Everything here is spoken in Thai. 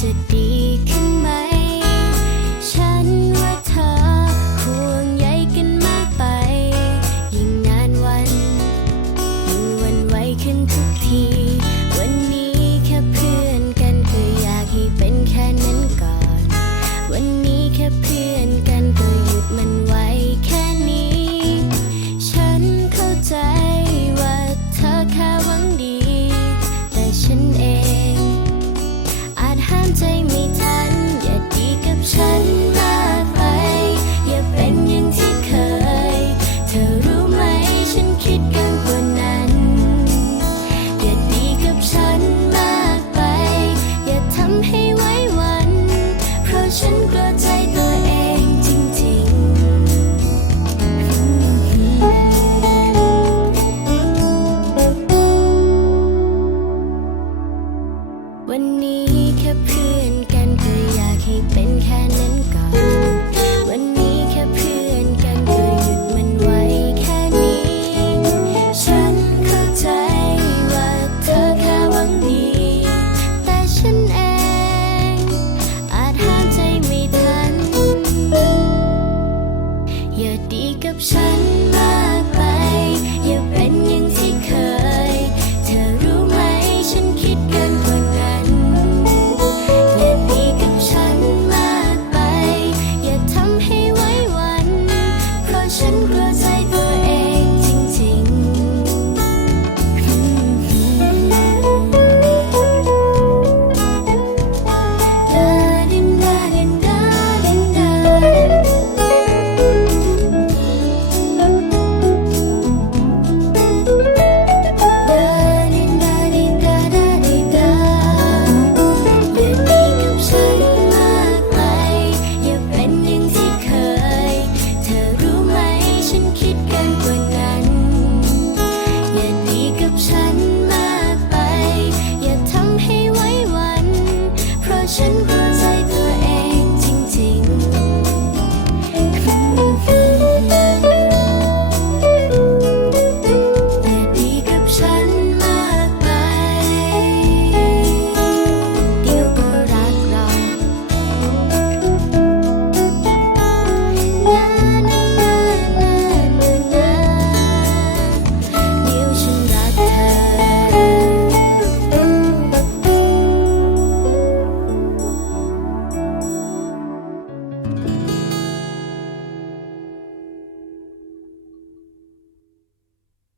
magic ดีกับฉัน